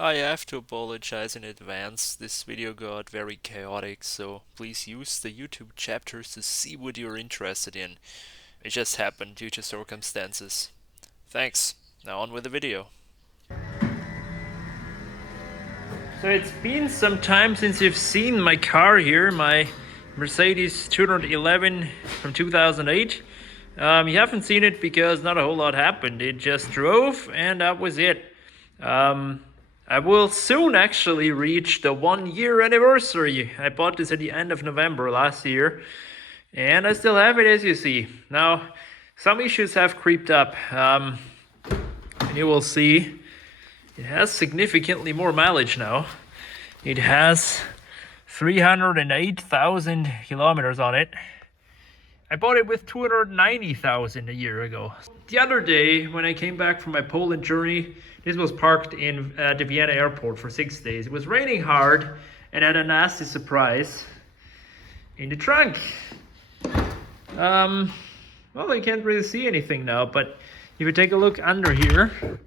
Hi, I have to apologize in advance. This video got very chaotic, so please use the YouTube chapters to see what you're interested in. It just happened due to circumstances. Thanks. Now on with the video. So it's been some time since you've seen my car here, my Mercedes 211 from 2008. You haven't seen it because not a whole lot happened. It just drove and that was it. I will soon actually reach the 1 year anniversary. I bought this at the end of November last year and I still have it, as you see. Now, some issues have creeped up. You will see it has significantly more mileage now. It has 308,000 kilometers on it. I bought it with 290,000 a year ago. The other day, when I came back from my Poland journey, this was parked in the Vienna airport for 6 days. It was raining hard and I had a nasty surprise in the trunk. Well, you can't really see anything now, but if you take a look under here,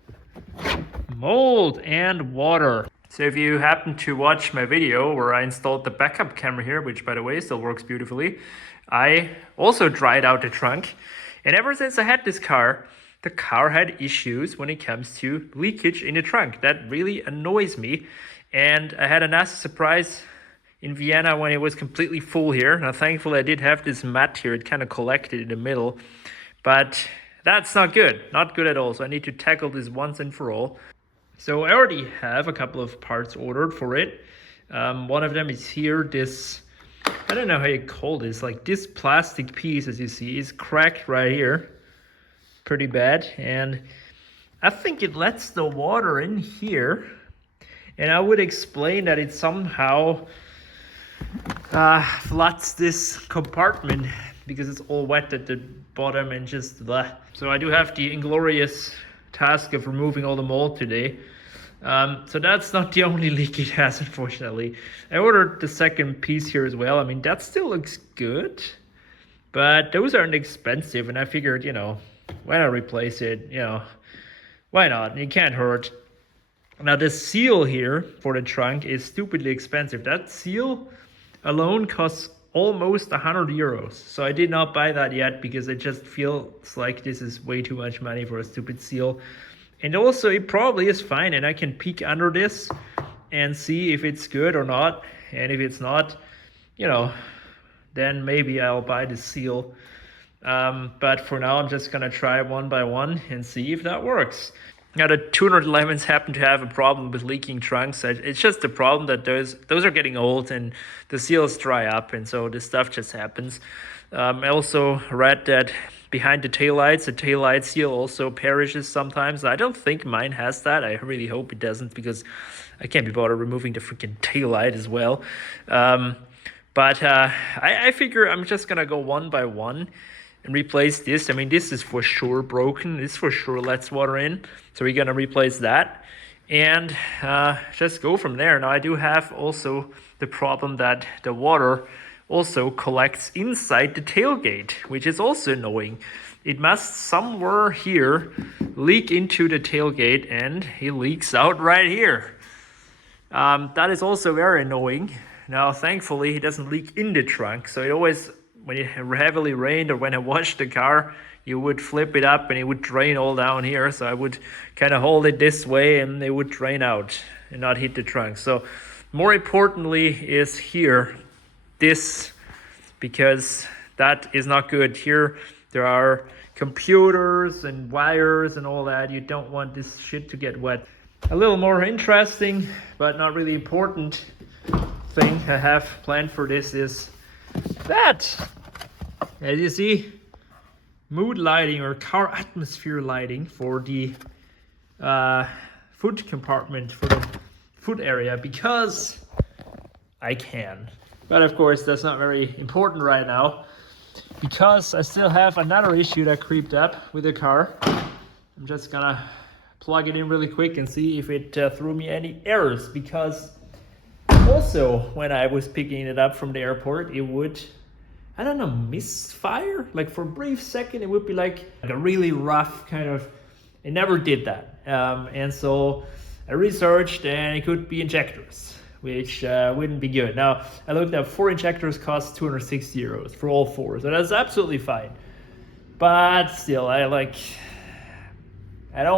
mold and water. So if you happen to watch my video where I installed the backup camera here, which by the way still works beautifully, I also dried out the trunk. And ever since I had this car, the car had issues when it comes to leakage in the trunk. That really annoys me. And I had a nasty surprise in Vienna when it was completely full here. Now thankfully I did have this mat here, it kind of collected in the middle. But that's not good, not good at all. So I need to tackle this once and for all. So I already have a couple of parts ordered for it. One of them is here, this, I don't know how you call this, like this plastic piece, as you see, is cracked right here. Pretty bad. And I think it lets the water in here. And I would explain that it somehow floods this compartment because it's all wet at the bottom and just blah. So I do have the inglorious task of removing all the mold today. So that's not the only leak it has, unfortunately. I ordered the second piece here as well. I mean, that still looks good, but those aren't expensive. And I figured, why not replace it? Why not? It can't hurt. Now the seal here for the trunk is stupidly expensive. That seal alone costs almost 100 euros. So I did not buy that yet because it just feels like this is way too much money for a stupid seal. And also it probably is fine and I can peek under this and see if it's good or not. And if it's not, then maybe I'll buy the seal. But for now, I'm just gonna try one by one and see if that works. Now the 211s happen to have a problem with leaking trunks. It's just a problem that those are getting old and the seals dry up, and so this stuff just happens. I also read that behind the taillight seal also perishes sometimes. I don't think mine has that. I really hope it doesn't because I can't be bothered removing the freaking taillight as well. But I figure I'm just gonna go one by one and replace this. I mean, this is for sure broken. This for sure lets water in. So we're gonna replace that and just go from there. Now I do have also the problem that the water also collects inside the tailgate, which is also annoying. It must somewhere here leak into the tailgate and it leaks out right here. That is also very annoying. Now, thankfully, it doesn't leak in the trunk. So it always, when it heavily rained or when I washed the car, you would flip it up and it would drain all down here. So I would kind of hold it this way and it would drain out and not hit the trunk. So more importantly is here, this, because that is not good. Here there are computers and wires and all that. You don't want this shit to get wet. A little more interesting, but not really important thing I have planned for this is that, as you see, mood lighting or car atmosphere lighting for the foot compartment, for the foot area, because I can. But of course that's not very important right now because I still have another issue that creeped up with the car. I'm just gonna plug it in really quick and see if it threw me any errors, because also when I was picking it up from the airport, it would, I don't know, misfire. Like for a brief second, it would be like a really rough kind of, it never did that. And so I researched and it could be injectors, which wouldn't be good. Now, I looked up 4 injectors cost 260 euros for all 4, so that's absolutely fine. But still, I don't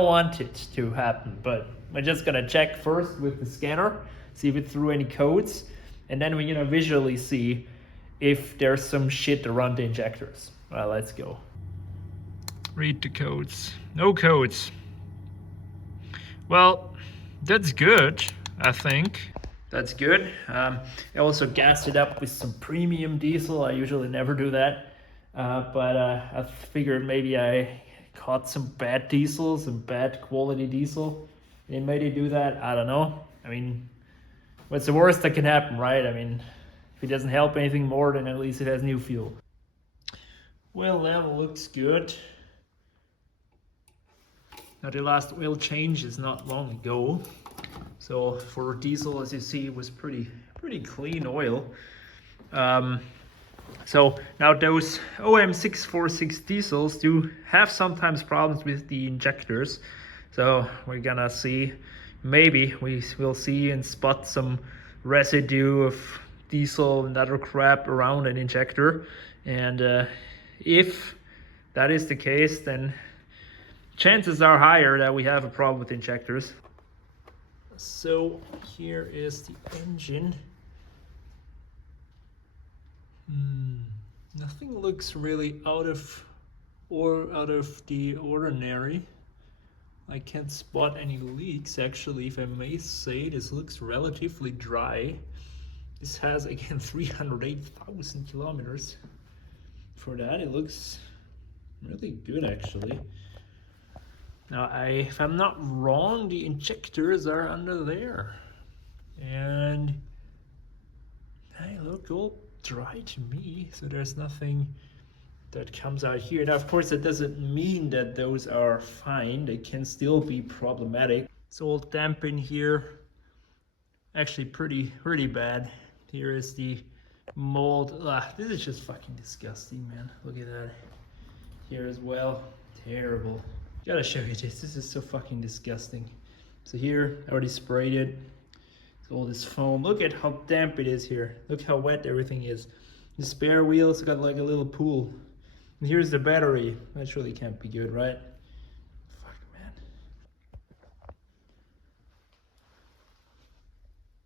want it to happen, but we're just gonna check first with the scanner, see if it threw any codes, and then we're gonna visually see if there's some shit around the injectors. Well, let's go. Read the codes. No codes. Well, that's good, I think. That's good. I also gassed it up with some premium diesel. I usually never do that. But I figured maybe I caught some bad diesel, some bad quality diesel. And maybe do that, I don't know. I mean, what's the worst that can happen, right? I mean, if it doesn't help anything more, then at least it has new fuel. Well, that looks good. Now the last oil change is not long ago. So for diesel, as you see, it was pretty clean oil. So now those OM646 diesels do have sometimes problems with the injectors. So we're gonna see, maybe we will see and spot some residue of diesel and other crap around an injector. And if that is the case, then chances are higher that we have a problem with injectors. So here is the engine. Nothing looks really out of the ordinary. I can't spot any leaks, actually, if I may say. This looks relatively dry. This has, again, 308,000 kilometers. For that, it looks really good, actually. Now, if I'm not wrong, the injectors are under there. And they look all dry to me, so there's nothing that comes out here. Now, of course, that doesn't mean that those are fine. They can still be problematic. It's all damp in here. Actually, pretty bad. Here is the mold. This is just fucking disgusting, man. Look at that. Here as well. Terrible. Gotta show you this. This is so fucking disgusting. So here, I already sprayed it. It's all this foam. Look at how damp it is here. Look how wet everything is. The spare wheel's got like a little pool. And here's the battery. That surely can't be good, right? Fuck, man.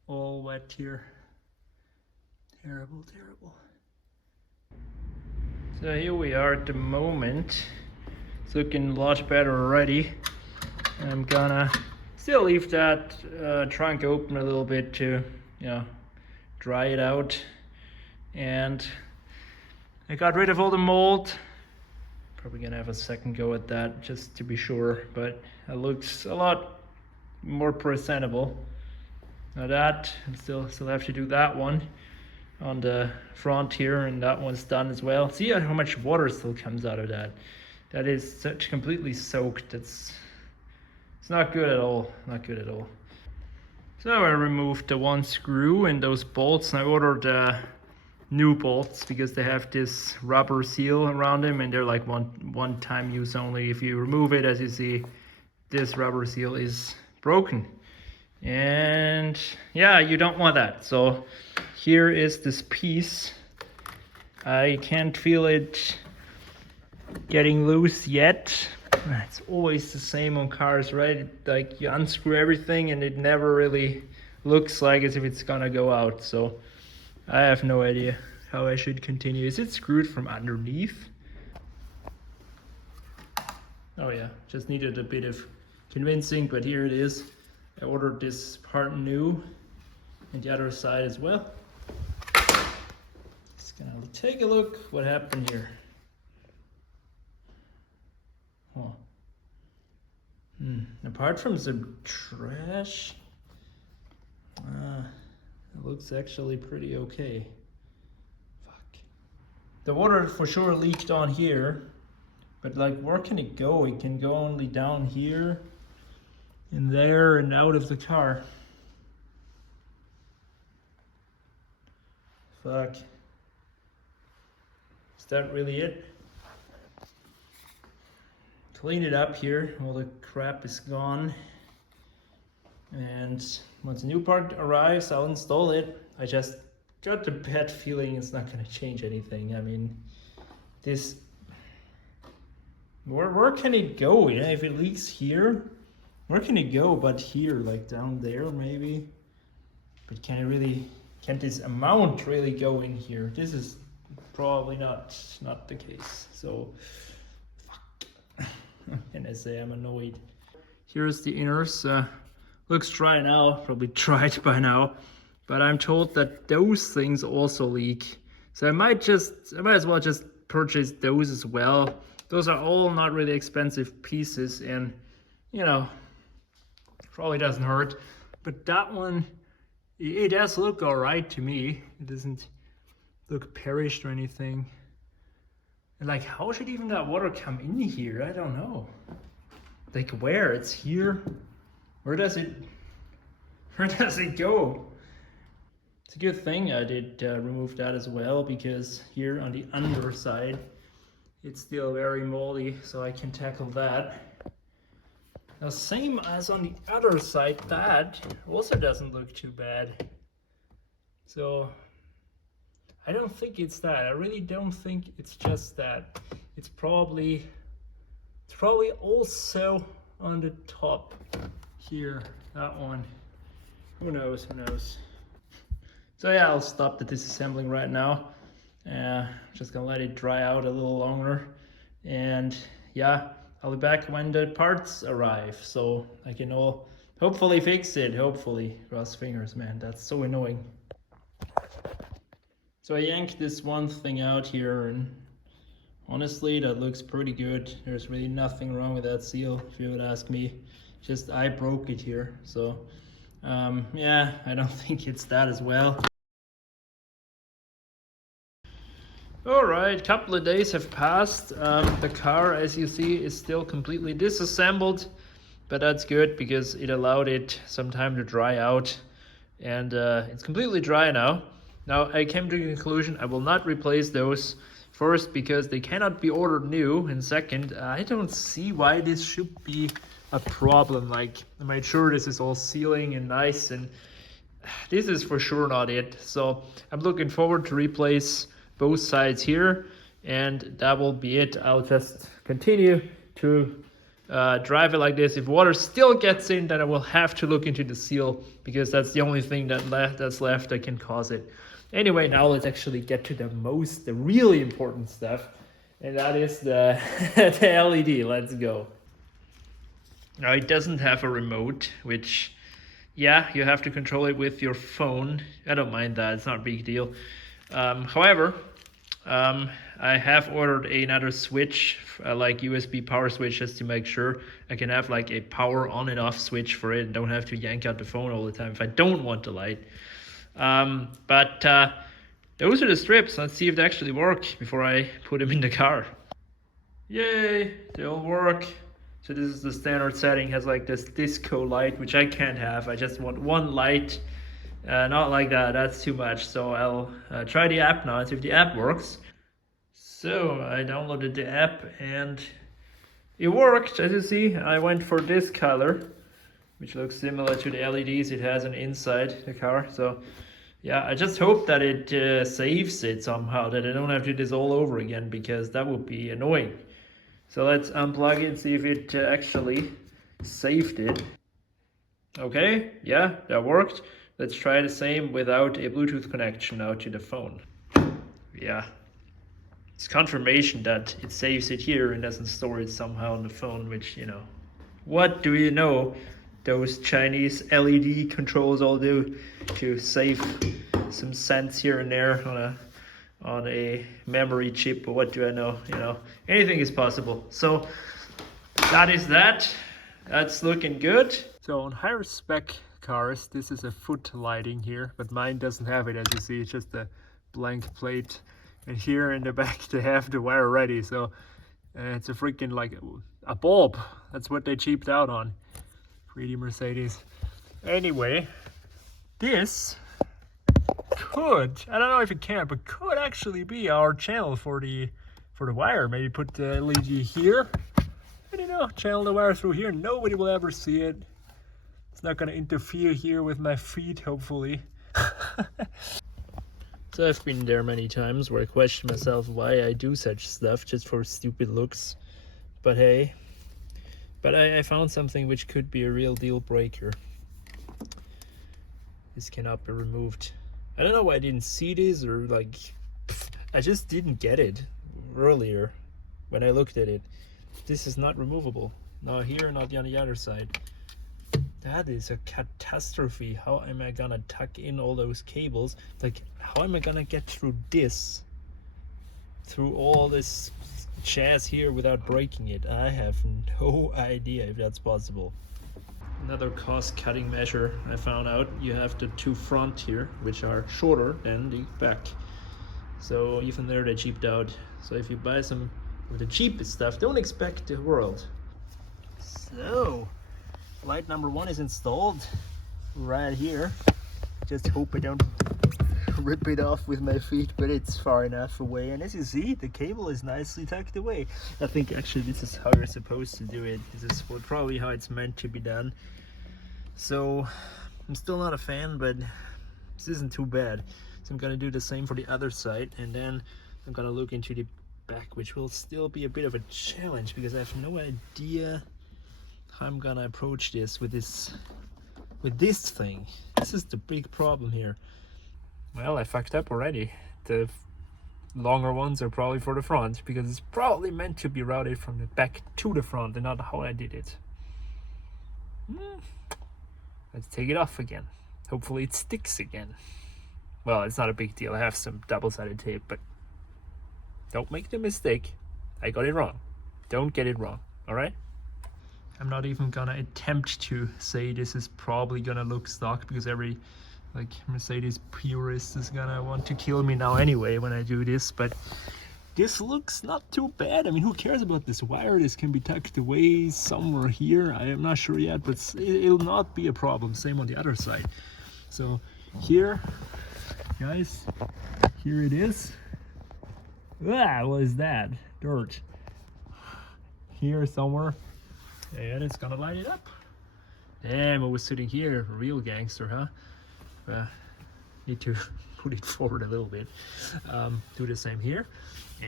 All wet here. Terrible, terrible. So here we are at the moment. It's looking a lot better already. I'm gonna still leave that trunk open a little bit to, dry it out. And I got rid of all the mold. Probably gonna have a second go at that just to be sure, but it looks a lot more presentable. Now that, I still have to do that one on the front here, and that one's done as well. See how much water still comes out of that. That is such completely soaked. It's not good at all. Not good at all. So I removed the one screw and those bolts, and I ordered new bolts because they have this rubber seal around them, and they're like one time use only. If you remove it, as you see, this rubber seal is broken. And yeah, you don't want that. So here is this piece. I can't feel it getting loose yet. It's always the same on cars, right? Like you unscrew everything and it never really looks like as if it's gonna go out. So I have no idea how I should continue. Is it screwed from underneath? Oh yeah, just needed a bit of convincing, but here it is. I ordered this part new and the other side as well. Just gonna take a look what happened here. Huh. Apart from some trash, it looks actually pretty okay. Fuck. The water for sure leaked on here, but like where can it go? It can go only down here and there and out of the car. Fuck. Is that really it? Clean it up here, all the crap is gone. And once a new part arrives, I'll install it. I just got the bad feeling it's not going to change anything. I mean, this, where can it go? Yeah, if it leaks here, where can it go but here, like down there maybe? But can this amount really go in here? This is probably not the case. So, fuck. And I say I'm annoyed. Here's the inners. Looks dry now, probably dried by now. But I'm told that those things also leak. So I might as well just purchase those as well. Those are all not really expensive pieces, and you know, probably doesn't hurt. But that one, it does look alright to me. It doesn't look perished or anything. And like, how should even that water come in here? I don't know. Like where? It's here. Where does it go? It's a good thing I did remove that as well, because here on the underside it's still very moldy, so I can tackle that. Now same as on the other side, that also doesn't look too bad. So I don't think it's that. I really don't think it's just that. It's probably also on the top here, that one. Who knows? So yeah, I'll stop the disassembling right now. Just gonna let it dry out a little longer, and yeah, I'll be back when the parts arrive, so I can all hopefully fix it. Hopefully, cross fingers, man. That's so annoying. So I yanked this one thing out here, and honestly, that looks pretty good. There's really nothing wrong with that seal, if you would ask me. Just I broke it here, so yeah, I don't think it's that as well. Alright, couple of days have passed. The car, as you see, is still completely disassembled, but that's good because it allowed it some time to dry out, and it's completely dry now. Now I came to the conclusion I will not replace those. First, because they cannot be ordered new, and second, I don't see why this should be a problem. Like, I made sure this is all sealing and nice, and this is for sure not it. So I'm looking forward to replace both sides here, and that will be it. I'll just continue to drive it like this. If water still gets in, then I will have to look into the seal, because that's the only thing that's left that can cause it. Anyway, now let's actually get to the really important stuff, and that is the LED. Let's go. Now it doesn't have a remote, which, yeah, you have to control it with your phone. I don't mind that, it's not a big deal. However, I have ordered another switch, like USB power switch, just to make sure I can have like a power on and off switch for it and don't have to yank out the phone all the time if I don't want the light. But those are the strips. Let's see if they actually work before I put them in the car. Yay, they all work. So this is the standard setting, has like this disco light, which I can't have. I just want one light. Not like that, that's too much. So I'll try the app now and see if the app works. So I downloaded the app and it worked. As you see, I went for this color, which looks similar to the LEDs it has on inside the car. So yeah, I just hope that it saves it somehow, that I don't have to do this all over again, because that would be annoying. So let's unplug it and see if it actually saved it. Okay, yeah, that worked. Let's try the same without a Bluetooth connection now to the phone. Yeah, it's confirmation that it saves it here and doesn't store it somehow on the phone, which, you know, what do you know those Chinese LED controls all do to save some cents here and there on a memory chip, or what do I know? You know, anything is possible. So that is that. That's looking good. So on higher spec cars, this is a foot lighting here, but mine doesn't have it, as you see. It's just a blank plate, and here in the back they have the wire ready. So it's a freaking like a bulb. That's what they cheaped out on. Pretty Mercedes. Anyway, this could, I don't know if it can, but could actually be our channel for the wire. Maybe put the LED here, and you know, channel the wire through here. Nobody will ever see it. It's not gonna interfere here with my feet, hopefully. So I've been there many times where I question myself why I do such stuff just for stupid looks. But hey, I found something which could be a real deal breaker. This cannot be removed. I don't know why I didn't see this, or like, I just didn't get it earlier when I looked at it. This is not removable. Not here, not on the other side. That is a catastrophe. How am I gonna tuck in all those cables? Like, how am I gonna get through this? Through all this jazz here without breaking it? I have no idea if that's possible. Another cost-cutting measure I found out, you have the two front here, which are shorter than the back. So even there they cheaped out. So if you buy some of the cheapest stuff, don't expect the world. So, light number 1 is installed right here. Just hope I don't rip it off with my feet, but it's far enough away. And as you see, the cable is nicely tucked away. I think actually this is how you're supposed to do it. This is probably how it's meant to be done. So I'm still not a fan, but this isn't too bad. So I'm gonna do the same for the other side, and then I'm gonna look into the back, which will still be a bit of a challenge because I have no idea how I'm gonna approach this with this thing. This is the big problem here. Well, I fucked up already. The longer ones are probably for the front because it's probably meant to be routed from the back to the front and not how I did it. Let's take it off again. Hopefully it sticks again. Well, it's not a big deal. I have some double-sided tape, but don't make the mistake. I got it wrong. Don't get it wrong, all right? I'm not even gonna attempt to say this is probably gonna look stock because every like Mercedes purist is gonna want to kill me now anyway when I do this, but this looks not too bad. I mean, who cares about this wire? This can be tucked away somewhere here. I am not sure yet, but it'll not be a problem. Same on the other side. So here, guys, here it is. Ah, what is that? Dirt. Here somewhere. And it's gonna light it up. Damn, I was sitting here. Real gangster, huh? Need to put it forward a little bit. Do the same here.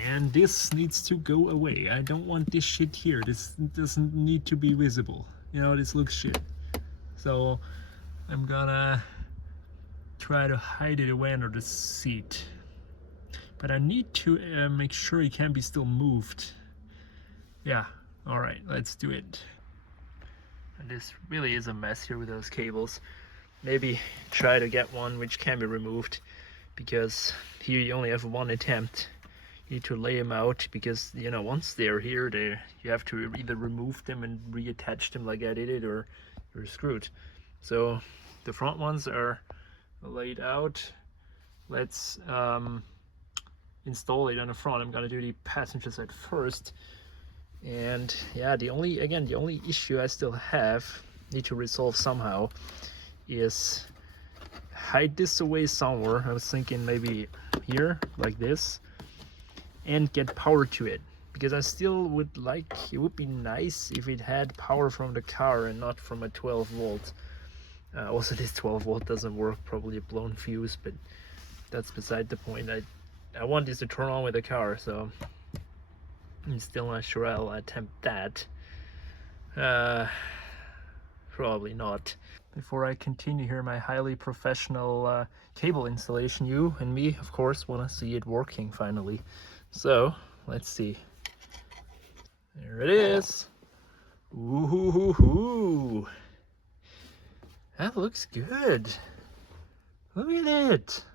And this needs to go away. I don't want this shit here. This doesn't need to be visible. You know, this looks shit. So I'm gonna try to hide it away under the seat. But I need to make sure it can be still moved. Yeah, all right, let's do it. And this really is a mess here with those cables. Maybe try to get one which can be removed, because here you only have one attempt. You need to lay them out because, you know, once they're here, you have to either remove them and reattach them like I did it, or you're screwed. So the front ones are laid out. Let's install it on the front. I'm gonna do the passenger side first. And yeah, the only issue I still have, need to resolve somehow, is hide this away somewhere. I was thinking maybe here, like this, and get power to it, because I still would like, it would be nice if it had power from the car and not from a 12 volt. Also this 12 volt doesn't work, probably a blown fuse, but that's beside the point. I want this to turn on with the car, so I'm still not sure I'll attempt that. Probably not. Before I continue here my highly professional cable installation, you and me, of course, want to see it working finally. So, let's see. There it is. Ooh, that looks good. Look at it.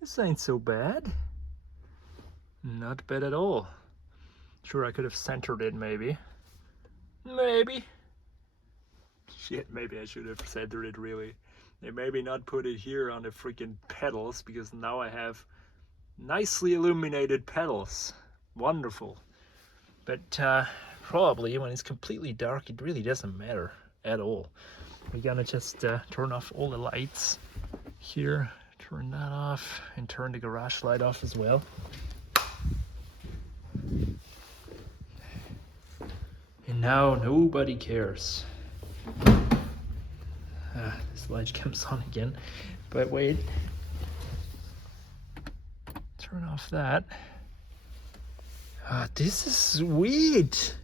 This ain't so bad. Not bad at all. Sure, I could have centered it maybe. Maybe. Shit, maybe I should have centered it really. And maybe not put it here on the freaking pedals, because now I have nicely illuminated pedals. Wonderful. But probably when it's completely dark, it really doesn't matter at all. We're gonna just turn off all the lights here. Turn that off and turn the garage light off as well. And now nobody cares. This light comes on again. But wait. Turn off that. This is sweet.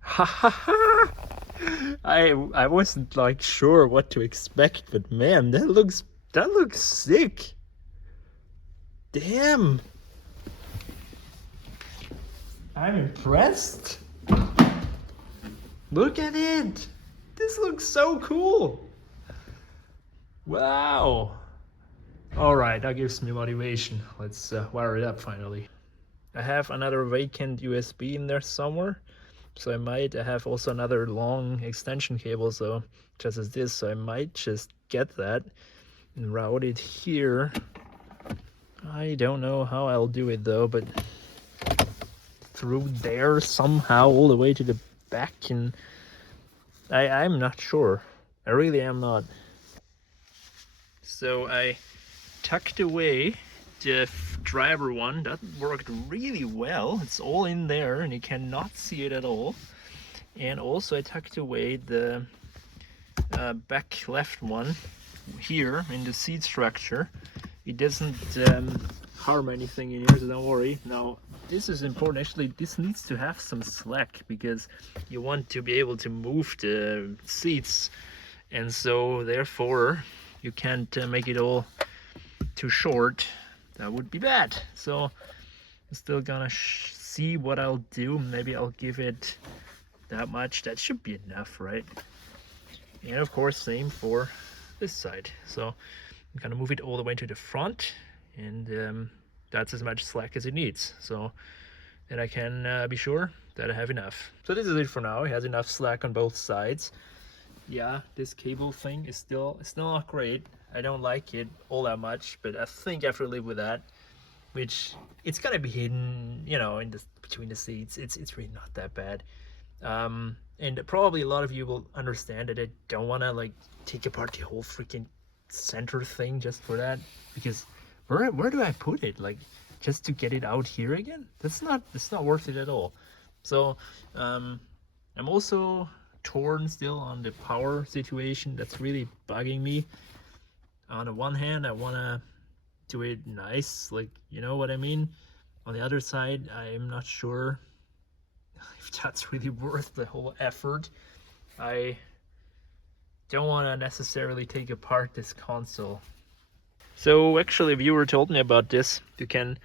Ha ha ha. I wasn't like sure what to expect, but man, that looks sick. Damn. I'm impressed. Look at it. This looks so cool. Wow. All right, that gives me motivation. Let's wire it up finally. I have another vacant USB in there somewhere. So I might have also another long extension cable, so just as this, so I might just get that and route it here. I don't know how I'll do it though, but through there somehow all the way to the back, and I'm not sure. I really am not. So I tucked away the driver one. That worked really well. It's all in there and you cannot see it at all. And also I tucked away the back left one here in the seat structure. It doesn't harm anything in here, so don't worry. Now this is important. Actually, this needs to have some slack because you want to be able to move the seats, and so therefore you can't make it all too short. That would be bad. So I'm still gonna see what I'll do. Maybe I'll give it that much. That should be enough, right? And of course, same for this side. So I'm gonna move it all the way to the front, and that's as much slack as it needs. So then I can be sure that I have enough. So this is it for now. It has enough slack on both sides. Yeah, this cable thing is still not great. I don't like it all that much, but I think I have to live with that. Which it's gonna be hidden, you know, in between the seats. It's really not that bad. And probably a lot of you will understand that I don't want to like take apart the whole freaking center thing just for that, because where do I put it? Like just to get it out here again? It's not worth it at all. So I'm also torn still on the power situation. That's really bugging me. On the one hand, I want to do it nice, like, you know what I mean? On the other side, I'm not sure if that's really worth the whole effort. I don't want to necessarily take apart this console. So actually, a viewer told me about this. You can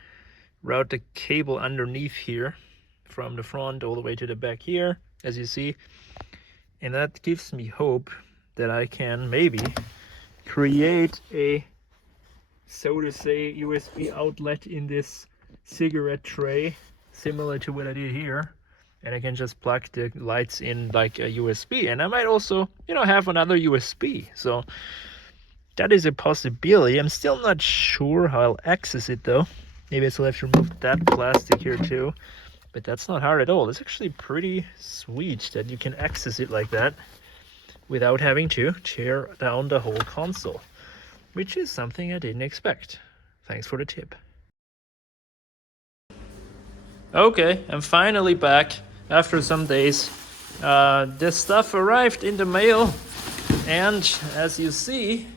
route the cable underneath here from the front all the way to the back here, as you see. And that gives me hope that I can maybe create a, so to say, USB outlet in this cigarette tray, similar to what I did here. And I can just plug the lights in like a USB. And I might also, you know, have another USB. So that is a possibility. I'm still not sure how I'll access it though. Maybe I still have to remove that plastic here too. But that's not hard at all. It's actually pretty sweet that you can access it like that without having to tear down the whole console, which is something I didn't expect. Thanks for the tip. Okay, I'm finally back after some days. This stuff arrived in the mail, and as you see,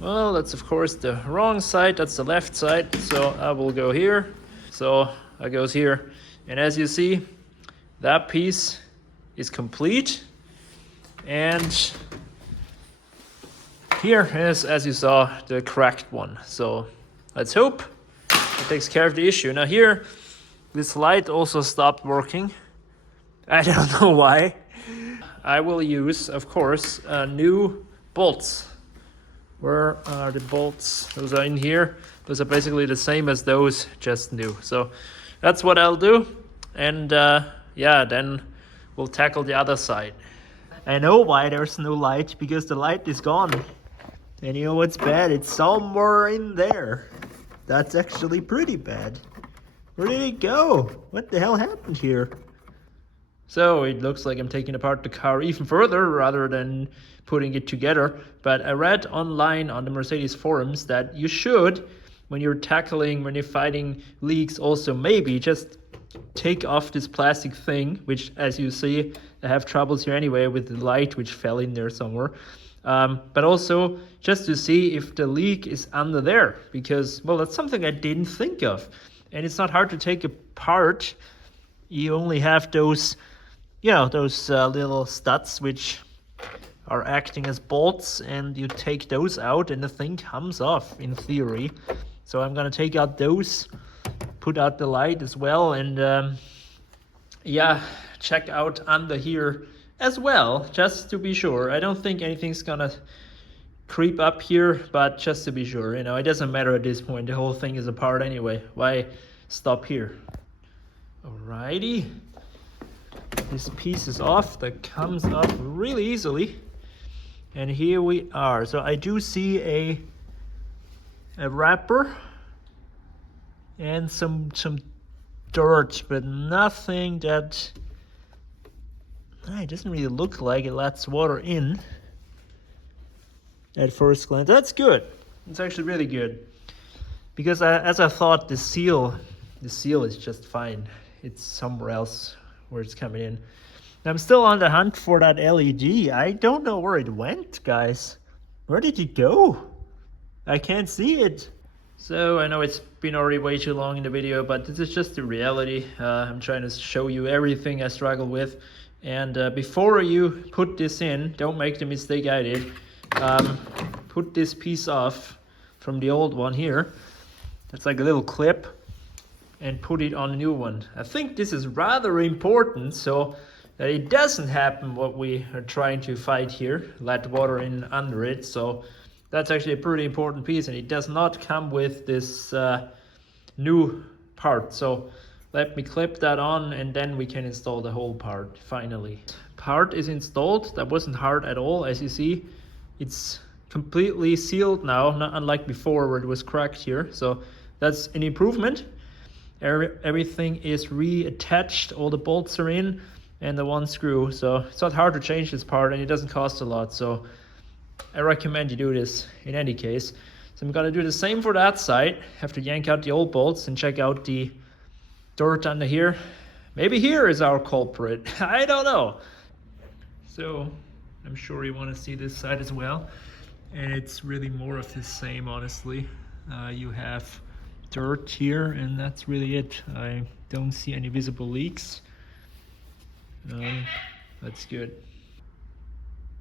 well, that's of course the wrong side, that's the left side, so I will go here. So I goes here, and as you see, that piece is complete. And here is, as you saw, the cracked one. So let's hope it takes care of the issue. Now here, this light also stopped working. I don't know why. I will use, of course, new bolts. Where are the bolts? Those are in here. Those are basically the same as those, just new. So that's what I'll do. And yeah, then we'll tackle the other side. I know why there's no light, because the light is gone. And you know what's bad? It's somewhere in there. That's actually pretty bad. Where did it go? What the hell happened here? So it looks like I'm taking apart the car even further rather than putting it together. But I read online on the Mercedes forums that you should, when you're fighting leaks, also maybe just take off this plastic thing, which, as you see, I have troubles here anyway with the light which fell in there somewhere. But also just to see if the leak is under there, because, well, that's something I didn't think of. And it's not hard to take apart. You only have those, those little studs which are acting as bolts, and you take those out and the thing comes off in theory. So I'm gonna take out those, put out the light as well, and yeah, check out under here as well, just to be sure. I don't think anything's gonna creep up here, but just to be sure, it doesn't matter at this point. The whole thing is apart anyway. Why stop here? Alrighty, this piece is off. That comes off really easily. And here we are. So I do see a wrapper and some dirt, but nothing that it doesn't really look like it lets water in at first glance. That's good. It's actually really good, because as I thought, the seal is just fine. It's somewhere else where it's coming in. I'm still on the hunt for that LED. I don't know where it went, guys. Where did it go? I can't see it. So I know it's been already way too long in the video, but this is just the reality. I'm trying to show you everything I struggle with. And before you put this in, don't make the mistake I did. Put this piece off from the old one here. That's like a little clip. And put it on a new one. I think this is rather important, so that it doesn't happen what we are trying to fight here, let water in under it. So that's actually a pretty important piece, and it does not come with this new part. So let me clip that on, and then we can install the whole part finally. Part is installed. That wasn't hard at all. As you see, it's completely sealed now, not unlike before where it was cracked here. So that's an improvement. Everything is reattached, all the bolts are in, and the one screw. So it's not hard to change this part, and it doesn't cost a lot. So I recommend you do this in any case. So I'm gonna do the same for that side. Have to yank out the old bolts and check out the dirt under here. Maybe here is our culprit. I don't know. So I'm sure you want to see this side as well. And it's really more of the same, honestly. You have dirt here, and that's really it. I don't see any visible leaks. That's good.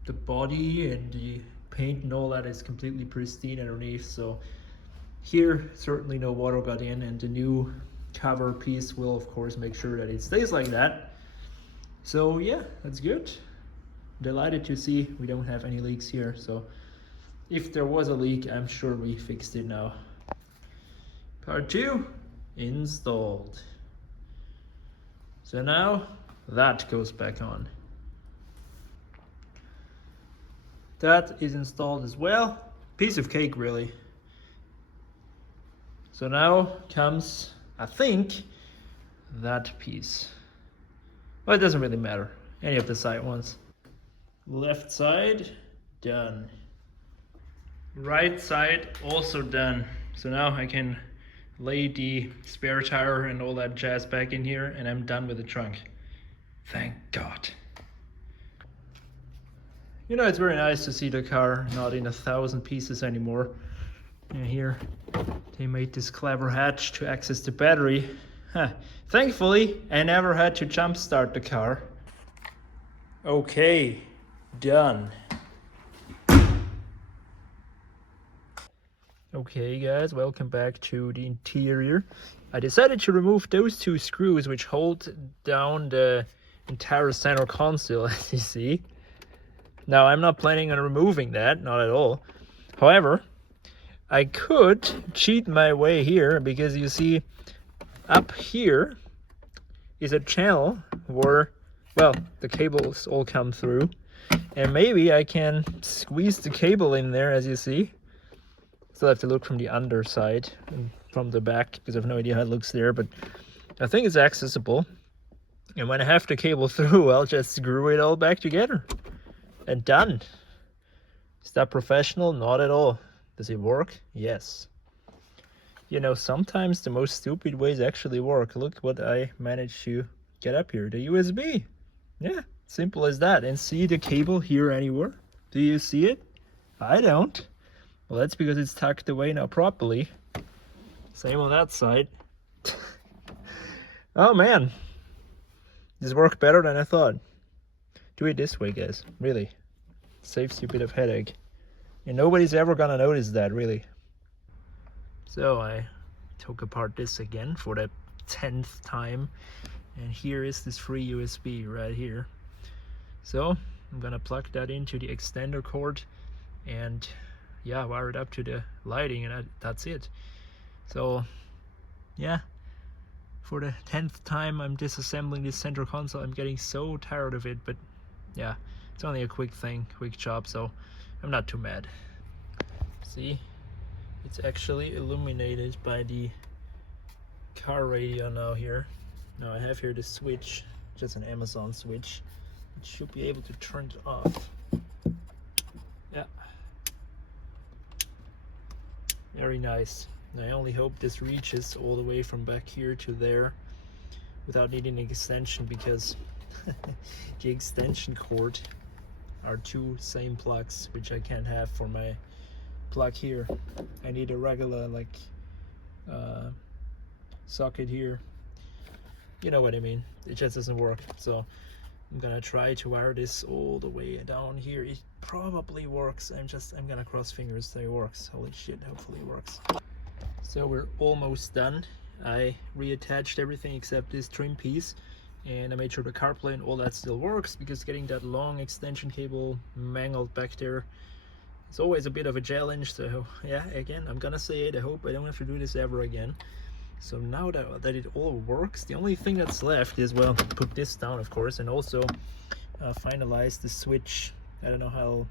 The body and the paint and all that is completely pristine underneath, so here certainly no water got in, and the new cover piece will of course make sure that it stays like that. So yeah, that's good. Delighted to see we don't have any leaks here. So if there was a leak, I'm sure we fixed it now. Part 2 installed. So now that goes back on. That is installed as well. Piece of cake, really. So now comes, I think, that piece. Well, it doesn't really matter. Any of the side ones. Left side, done. Right side, also done. So now I can lay the spare tire and all that jazz back in here, and I'm done with the trunk. Thank God. It's very nice to see the car not in 1,000 pieces anymore. And here they made this clever hatch to access the battery. Thankfully, I never had to jump start the car. Okay, done. Okay guys, welcome back to the interior. I decided to remove those 2 screws which hold down the entire center console, as you see. Now I'm not planning on removing that, not at all. However, I could cheat my way here, because you see up here is a channel where, well, the cables all come through, and maybe I can squeeze the cable in there, as you see. Still have to look from the underside and from the back, because I have no idea how it looks there, but I think it's accessible. And when I have the cable through, I'll just screw it all back together. And done. Is that professional? Not at all. Does it work? Yes. Sometimes the most stupid ways actually work. Look what I managed to get up here. The USB. Yeah, simple as that. And see the cable here anywhere? Do you see it? I don't. Well, that's because it's tucked away now properly. Same on that side. Oh man, this worked better than I thought. Do it this way, guys. Really, saves you a bit of headache, and nobody's ever gonna notice that, really. So I took apart this again for the 10th time, and here is this free USB right here. So I'm gonna plug that into the extender cord and yeah, wire it up to the lighting, and that's it. So yeah, for the 10th time I'm disassembling this center console. I'm getting so tired of it, but yeah, it's only a quick thing, quick job, so I'm not too mad. See, it's actually illuminated by the car radio now here. Now I have here the switch, just an Amazon switch. It should be able to turn it off. Yeah. Very nice. I only hope this reaches all the way from back here to there without needing an extension, because the extension cord are two same plugs, which I can't have for my plug here. I need a regular like socket here. You know what I mean. It just doesn't work. So I'm gonna try to wire this all the way down here. It probably works. I'm gonna cross fingers that it works. Holy shit, hopefully it works. So we're almost done. I reattached everything except this trim piece, and I made sure the CarPlay and all that still works, because getting that long extension cable mangled back there, it's always a bit of a challenge. So yeah, again, I'm gonna say it, I hope I don't have to do this ever again. So now that it all works, the only thing that's left is, well, put this down, of course, and also finalize the switch. I don't know how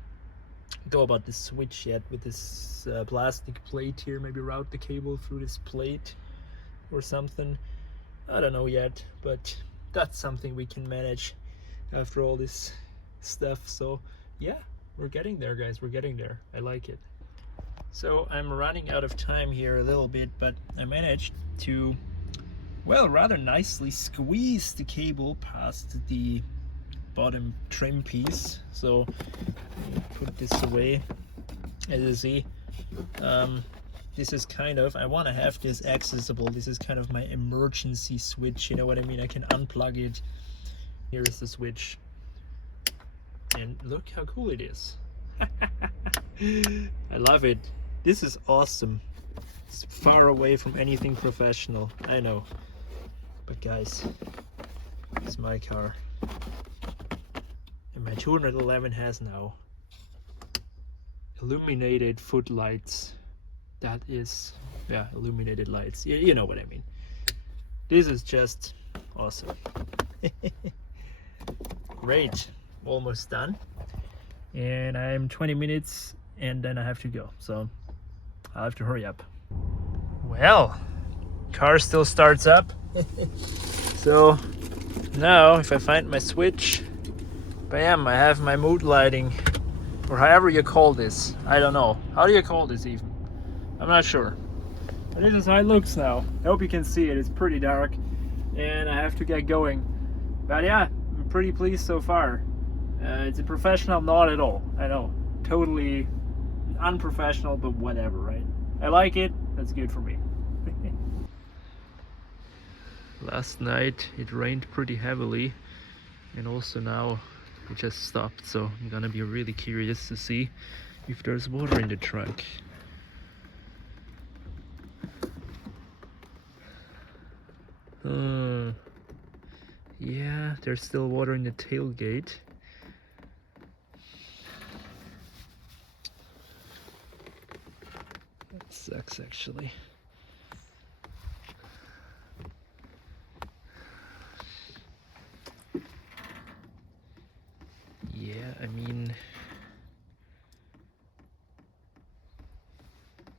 to go about the switch yet with this plastic plate here. Maybe route the cable through this plate or something. I don't know yet, but that's something we can manage after all this stuff. So yeah, we're getting there, guys. We're getting there. I like it. So I'm running out of time here a little bit, but I managed to, well, rather nicely squeeze the cable past the bottom trim piece. So put this away. As you see, this is kind of, I want to have this accessible. This is kind of my emergency switch, you know what I mean? I can unplug it. Here is the switch, and look how cool it is. I love it. This is awesome. It's far away from anything professional, I know, but guys, it's my car, and my 211 has now illuminated footlights. That is, yeah, illuminated lights. You know what I mean. This is just awesome. Great, almost done, and I'm 20 minutes and then I have to go, so I'll have to hurry up. Well, car still starts up. So now if I find my switch, bam, I have my mood lighting, or however you call this. I don't know. How do you call this even? I'm not sure. But this is how it looks now. I hope you can see it. It's pretty dark and I have to get going. But yeah, I'm pretty pleased so far. It's a professional, not at all. I know, totally unprofessional, but whatever, right? I like it. That's good for me. Last night it rained pretty heavily, and also now it just stopped, so I'm gonna be really curious to see if there's water in the trunk. Yeah, there's still water in the tailgate. That sucks, actually. Yeah, I mean,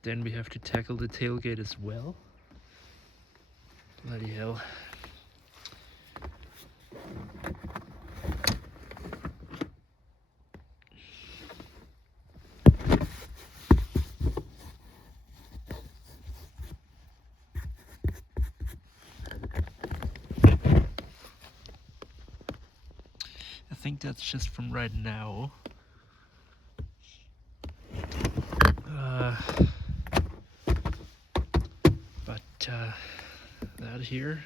then we have to tackle the tailgate as well. Bloody hell. I think that's just from right now. that here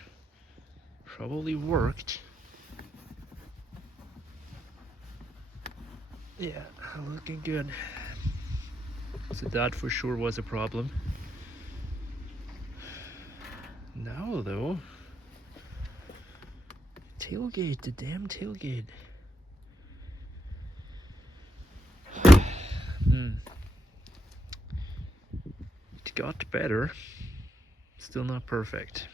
probably worked. Yeah, looking good. So that for sure was a problem. Now though, tailgate, the damn tailgate. It got better, still not perfect.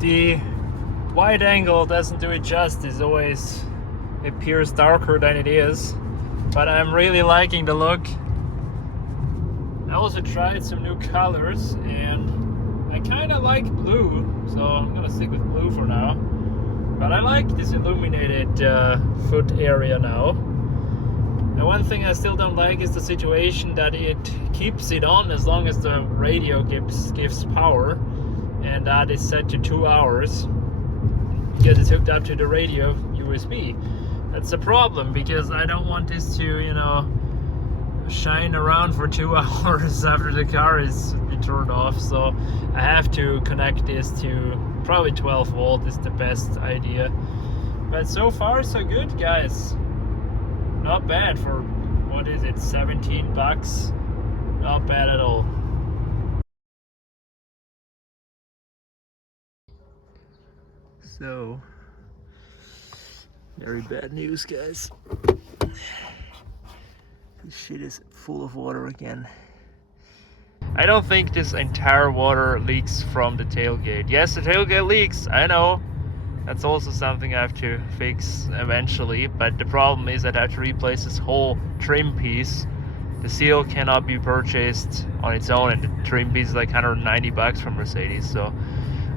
The wide angle doesn't do it justice, always appears darker than it is, but I'm really liking the look. I also tried some new colors and I kind of like blue, so I'm gonna stick with blue for now. But I like this illuminated foot area now. And one thing I still don't like is the situation that it keeps it on as long as the radio gives power, and that is set to 2 hours because it's hooked up to the radio USB. That's a problem because I don't want this to, you know, shine around for 2 hours after the car is turned off. So I have to connect this to probably 12 volt is the best idea. But so far so good, guys. Not bad for, what is it, 17 bucks? Not bad at all. So, very bad news, guys. This shit is full of water again. I don't think this entire water leaks from the tailgate. Yes, the tailgate leaks, I know. That's also something I have to fix eventually, but the problem is that I have to replace this whole trim piece. The seal cannot be purchased on its own, and the trim piece is like 190 bucks from Mercedes, so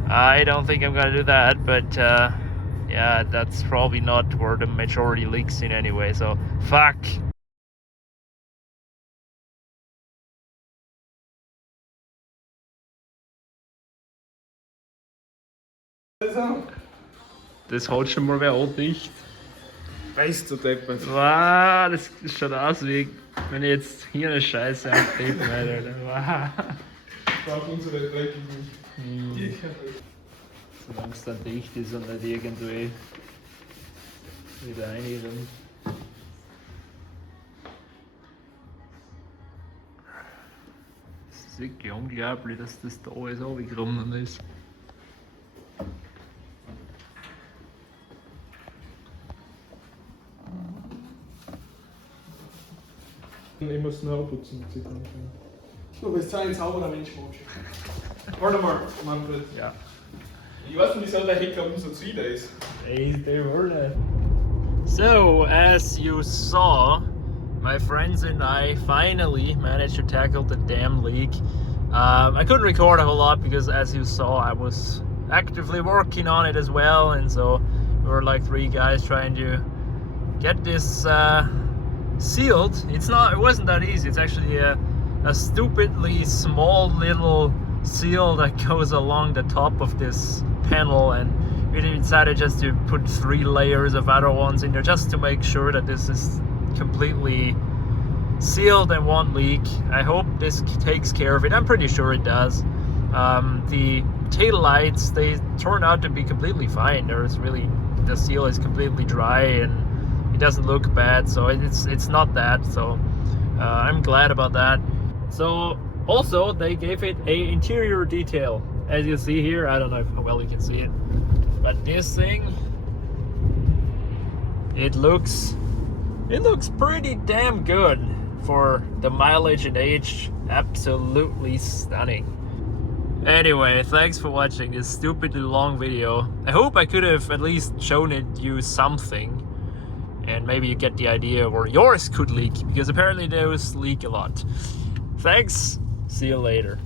I don't think I'm gonna do that, but yeah, that's probably not where the majority leaks in anyway, so fuck. Das haut schon mal wer auch dicht. Weißt du, Deppert. Wow, das schaut aus wie wenn ich jetzt hier eine Scheiße abtreten werde. Wow. Braucht unsere dreckigen. Solange es dann dicht ist und nicht irgendwie wieder reinrennt. Es ist wirklich unglaublich, dass das da alles runtergekommen ist. Ich muss noch putzen. Du bist so ein sauberer Mensch, Mochi. Warte mal, Manfred. Ja. Ich weiß nicht, wieso der Hecker so zufrieden ist. So, as you saw, my friends and I finally managed to tackle the damn leak. I couldn't record a whole lot because, as you saw, I was actively working on it as well, and so we were like 3 guys trying to get this sealed. It wasn't that easy. It's actually a stupidly small little seal that goes along the top of this panel, and we decided just to put 3 layers of other ones in there just to make sure that this is completely sealed and won't leak. I hope this takes care of it. I'm pretty sure it does. The tail lights, they turn out to be completely fine. The seal is completely dry and it doesn't look bad, so it's not that, so I'm glad about that. So also they gave it a interior detail, as you see here. I don't know how well you can see it, but this thing, it looks pretty damn good for the mileage and age. Absolutely stunning. Anyway, thanks for watching this stupidly long video. I hope I could have at least shown you something, and maybe you get the idea where yours could leak, because apparently those leak a lot. Thanks, see you later.